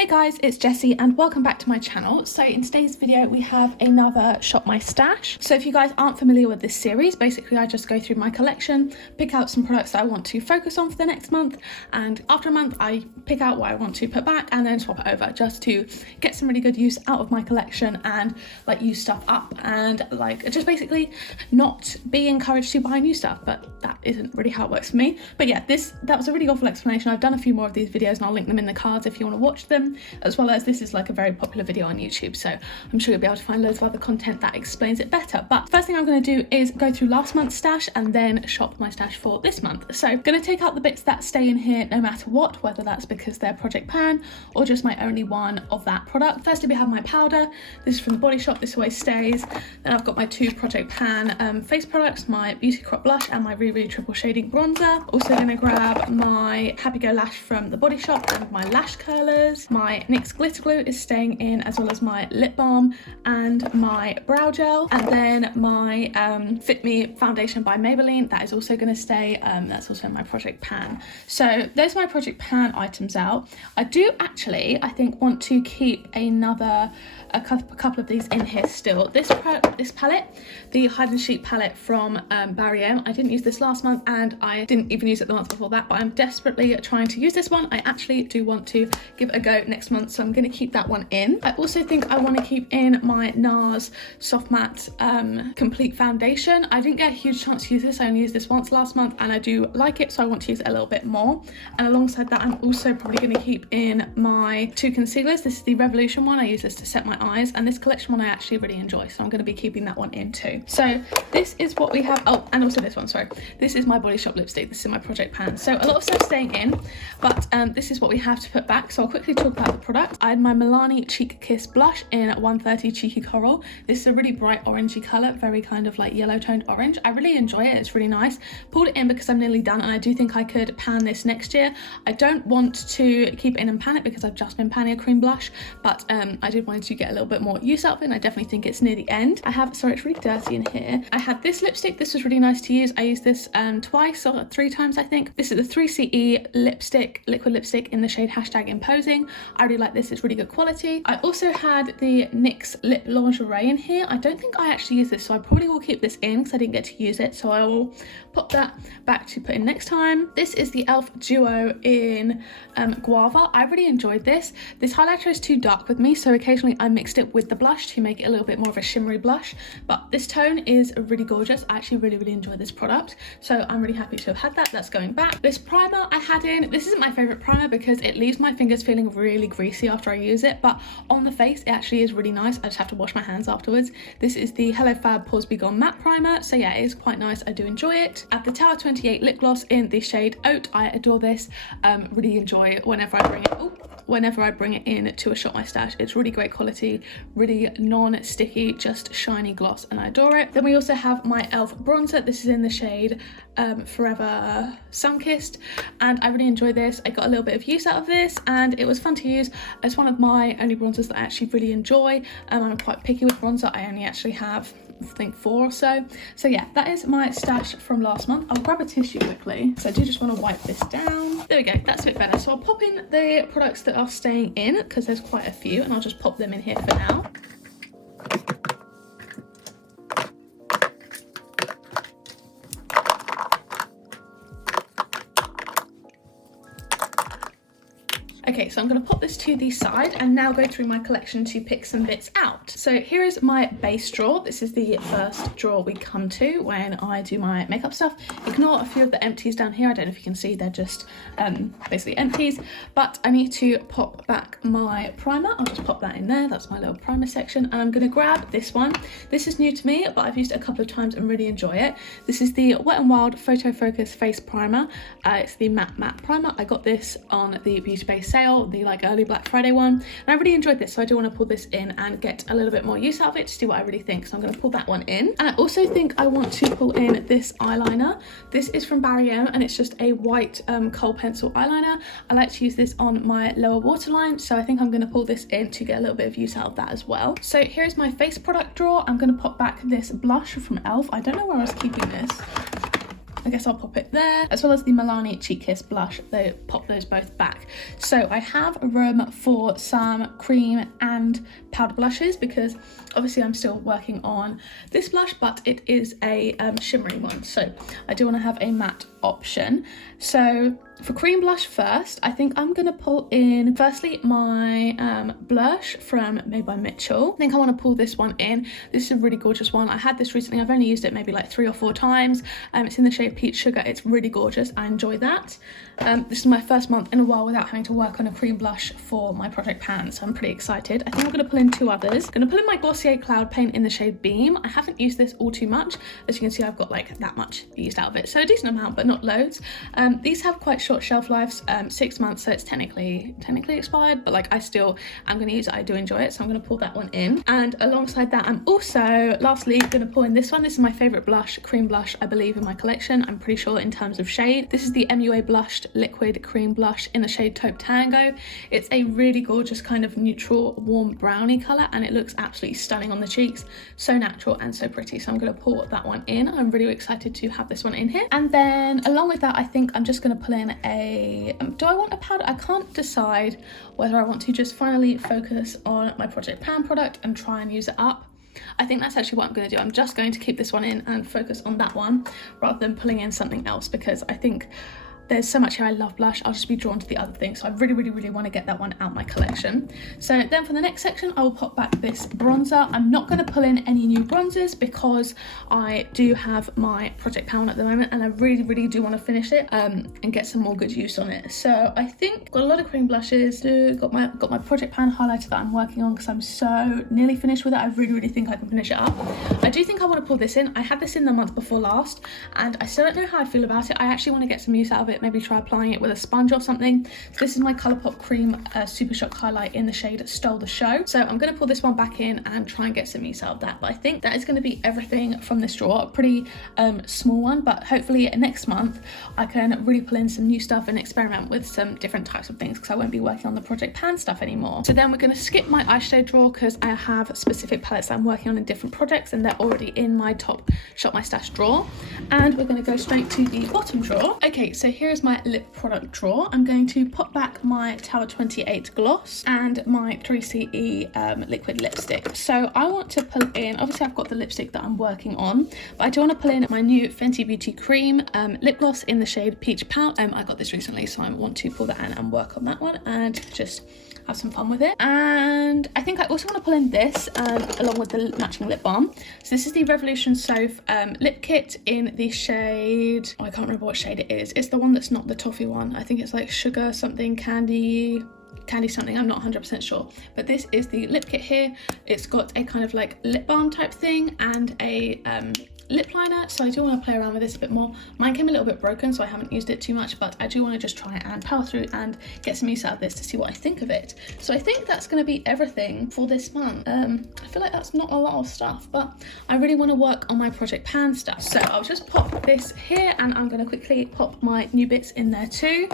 Hey guys, it's Jessie and welcome back to my channel. So in today's video we have another Shop My Stash. So if you guys aren't familiar with this series, basically I just go through my collection, pick out some products that I want to focus on for the next month, and after a month I pick out what I want to put back and then swap it over just to get some really good use out of my collection and like use stuff up and like just basically not be encouraged to buy new stuff, but that isn't really how it works for me. But yeah, that was a really awful explanation. I've done a few more of these videos and I'll link them in the cards if you want to watch them, as well as this is like a very popular video on YouTube, so I'm sure you'll be able to find loads of other content that explains it better. But first thing I'm going to do is go through last month's stash and then shop my stash for this month. So I'm going to take out the bits that stay in here no matter what, whether that's because they're Project Pan or just my only one of that product. Firstly we have my powder. This is from the Body Shop, this always stays. Then I've got my two Project Pan face products, my Beauty Crop Blush and my Riri Triple Shading Bronzer. Also going to grab my Happy Go Lash from the Body Shop and my lash curlers. My NYX glitter glue is staying in, as well as my lip balm and my brow gel, and then my Fit Me foundation by Maybelline, that is also going to stay. That's also in my Project Pan. So there's my Project Pan items out. I do actually, I think, want to keep a couple of these in here still. This palette, the Hide and Sheet palette from Barry M. I didn't use this last month and I didn't even use it the month before that, but I'm desperately trying to use this one. I actually do want to give it a go next month, so I'm going to keep that one in. I also think I want to keep in my NARS Soft Matte Complete Foundation. I didn't get a huge chance to use this. I only used this once last month and I do like it, so I want to use it a little bit more. And alongside that, I'm also probably going to keep in my two concealers. This is the Revolution one. I use this to set my eyes, and this collection one I actually really enjoy, so I'm going to be keeping that one in too. So this is what we have. Oh, and also this one, sorry. This is my Body Shop lipstick. This is my Project Pan. So a lot of stuff staying in, but this is what we have to put back. So I'll quickly talk about the product. I had my Milani Cheek Kiss blush in 130 Cheeky Coral. This is a really bright orangey colour, very kind of like yellow toned orange. I really enjoy it. It's really nice. Pulled it in because I'm nearly done and I do think I could pan this next year. I don't want to keep it in and pan it because I've just been panning a cream blush, but I did want to get a little bit more use out of it, and I definitely think it's near the end. I have, sorry, it's really dirty in here. I had this lipstick. This was really nice to use. I used this twice or three times, I think. This is the 3CE lipstick, liquid lipstick in the shade #Imposing. I really like this. It's really good quality. I also had the NYX Lip Lingerie in here. I don't think I actually used this, so I probably will keep this in because I didn't get to use it, so I will pop that back to put in next time. This is the e.l.f. Duo in Guava. I really enjoyed this. This highlighter is too dark with me, so occasionally I mixed it with the blush to make it a little bit more of a shimmery blush, but this tone is really gorgeous. I actually really enjoy this product, so I'm really happy to have had that. That's going back. This primer I had in, this isn't my favorite primer because it leaves my fingers feeling really greasy after I use it, but on the face it actually is really nice. I just have to wash my hands afterwards. This is the Hello Fab Pores Be Gone matte primer, so yeah, it is quite nice. I do enjoy it. I have the Tower 28 lip gloss in the shade Oat. I adore this. Really enjoy it whenever I bring it in to a Shop My Stash. It's really great quality, really non-sticky, just shiny gloss, and I adore it. Then we also have my e.l.f. bronzer. This is in the shade Forever Sunkissed, and I really enjoy this. I got a little bit of use out of this and it was fun to use. It's one of my only bronzers that I actually really enjoy. I'm quite picky with bronzer. I only actually have, I think, 4 or so. So yeah, that is my stash from last month. I'll grab a tissue quickly, so I do just want to wipe this down. There we go, that's a bit better. So I'll pop in the products that are staying in because there's quite a few, and I'll just pop them in here for now. Okay, so I'm going to pop this to the side and now go through my collection to pick some bits out. So here is my base drawer. This is the first drawer we come to when I do my makeup stuff. Ignore a few of the empties down here. I don't know if you can see, they're just basically empties, but I need to pop back my primer. I'll just pop that in there. That's my little primer section, and I'm going to grab this one. This is new to me, but I've used it a couple of times and really enjoy it. This is the Wet n Wild Photo Focus Face Primer. It's the matte primer. I got this on the Beauty Base sale, the like early Black Friday one, and I really enjoyed this, so I do want to pull this in and get a little bit more use out of it to see what I really think. So I'm going to pull that one in, and I also think I want to pull in this eyeliner. This is from Barry M, and it's just a white kohl pencil eyeliner. I like to use this on my lower waterline, so I think I'm going to pull this in to get a little bit of use out of that as well. So here's my face product drawer. I'm going to pop back this blush from e.l.f. I don't know where I was keeping this. I guess I'll pop it there, as well as the Milani Cheek Kiss blush. They pop those both back. So I have room for some cream and powder blushes, because obviously I'm still working on this blush, but it is a shimmery one, so I do want to have a matte option. So for cream blush first, I think I'm gonna pull in firstly my blush from Made by Mitchell. I think I want to pull this one in. This is a really gorgeous one. I had this recently. I've only used it maybe like 3 or 4 times. It's in the shade Peach Sugar. It's really gorgeous. I enjoy that. This is my first month in a while without having to work on a cream blush for my project pan, so I'm pretty excited. I think I'm going to pull in 2 others. I'm going to pull in my Glossier Cloud Paint in the shade Beam. I haven't used this all too much. As you can see, I've got like that much used out of it, so a decent amount, but not loads. These have quite short shelf lives, 6 months, so it's technically expired, but like I'm going to use it. I do enjoy it, so I'm going to pull that one in. And alongside that, I'm also lastly going to pull in this one. This is my favorite blush, cream blush, I believe, in my collection. I'm pretty sure in terms of shade. This is the MUA Blushed Liquid Cream Blush in the shade Taupe Tango. It's a really gorgeous kind of neutral warm brownie colour, and it looks absolutely stunning on the cheeks. So natural and so pretty, so I'm going to pour that one in. I'm really excited to have this one in here. And then along with that, I think I'm just going to pull in a do I want a powder? I can't decide whether I want to just finally focus on my Project Pan product and try and use it up. I think that's actually what I'm going to do. I'm just going to keep this one in and focus on that one rather than pulling in something else, because I think there's so much here. I love blush. I'll just be drawn to the other thing. So I really want to get that one out my collection. So then for the next section, I will pop back this bronzer. I'm not going to pull in any new bronzers because I do have my Project Pan at the moment, and I really do want to finish it and get some more good use on it. So I think got a lot of cream blushes. Got my Project Pan highlighter that I'm working on because I'm so nearly finished with it. I really think I can finish it up. I do think I want to pull this in. I had this in the month before last, and I still don't know how I feel about it. I actually want to get some use out of it. Maybe try applying it with a sponge or something. So this is my Colourpop Cream Super Shock highlight in the shade Stole the Show. So I'm going to pull this one back in and try and get some use out of that. But I think that is going to be everything from this drawer. A pretty small one, but hopefully next month I can really pull in some new stuff and experiment with some different types of things, because I won't be working on the Project Pan stuff anymore. So then we're going to skip my eyeshadow drawer because I have specific palettes that I'm working on in different projects, and they're already in my top Shop My Stash drawer. And we're going to go straight to the bottom drawer. Okay, so here is my lip product drawer. I'm going to pop back my Tower 28 gloss and my 3CE liquid lipstick. So I want to pull in, obviously I've got the lipstick that I'm working on, but I do want to pull in my new Fenty Beauty Cream lip gloss in the shade Peach Pout. I got this recently, so I want to pull that in and work on that one and just have some fun with it. And I think I also want to pull in this along with the matching lip balm. So this is the Revolution Soph lip kit in the shade, oh, I can't remember what shade it is. It's the one that's not the toffee one. I think it's like sugar something, candy something, I'm not 100% sure. But this is the lip kit here. It's got a kind of like lip balm type thing and a lip liner, so I do want to play around with this a bit more. Mine came a little bit broken, so I haven't used it too much, but I do want to just try and power through and get some use out of this to see what I think of it. So I think that's going to be everything for this month. I feel like that's not a lot of stuff, but I really want to work on my Project Pan stuff. So I'll just pop this here, and I'm going to quickly pop my new bits in there too.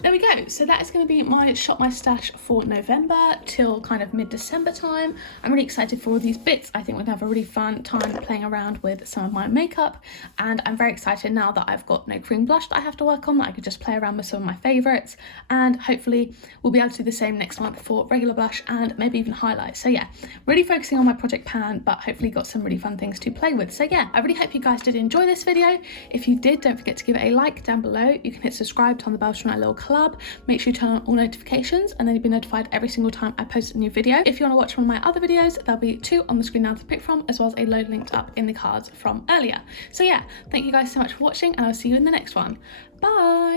There we go. So that is going to be my Shop My Stash for November till kind of mid-December time. I'm really excited for all these bits. I think we're going to have a really fun time playing around with some of my makeup, and I'm very excited now that I've got no cream blush that I have to work on, that I could just play around with some of my favourites, and hopefully we'll be able to do the same next month for regular blush and maybe even highlights. So yeah, really focusing on my Project Pan, but hopefully got some really fun things to play with. So yeah, I really hope you guys did enjoy this video. If you did, don't forget to give it a like down below. You can hit subscribe, turn the bell to join our little club. Make sure you turn on all notifications, and then you'll be notified every single time I post a new video. If you want to watch one of my other videos, there'll be 2 on the screen now to pick from, as well as a load linked up in the cards from earlier. So yeah, thank you guys so much for watching, and I'll see you in the next one. Bye!